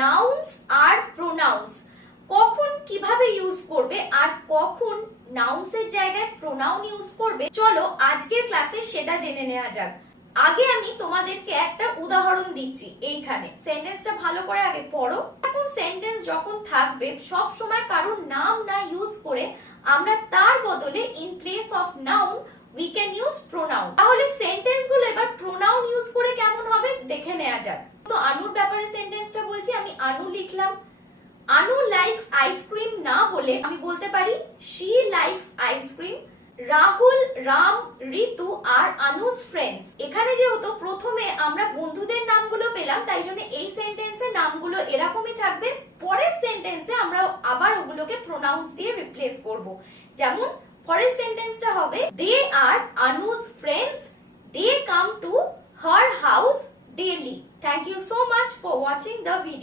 Nouns are pronounce কখন কিভাবে use করবে আর কখন নাউন্সের জায়গায় প্রোনাউন ইউজ করবে, চলো আজকের ক্লাসে সেটা জেনে নেওয়া যাক। আগে আমি তোমাদেরকে একটা উদাহরণ দিচ্ছি। এইখানে সেন্টেন্সটা ভালো করে আগে পড়ো। এখন সেন্টেন্স যখন থাকবে সব সময় কারোর নাম না ইউজ করে আমরা তার বদলে in place of noun we can use pronoun। তাহলে সেন্টেন্স গুলো এবার প্রোনাউন ইউজ করে কেমন হবে দেখে নেওয়া যাক। তো আনুর ব্যাপারে সেন্টেন্সটা বলছি, আমি আনু লিখলাম। আনু লাইকস আইসক্রিম না বলে আমি বলতে পারি she likes ice cream. Rahul, Ram, Ritu আর আনুস ফ্রেন্ডস। এখানে যেহেতু প্রথমে আমরা বন্ধুদের নামগুলো পেলাম তাই জন্য এই সেন্টেন্সে নামগুলো এরকমই থাকবে। পরের সেন্টেন্সে আমরা আবার ওগুলোকে প্রোনাউন্স দিয়ে রিপ্লেস করব। যেমন পরের সেন্টেন্সটা হবে they are Anu's friends, they come to her house daily। Thank you so much for watching the video।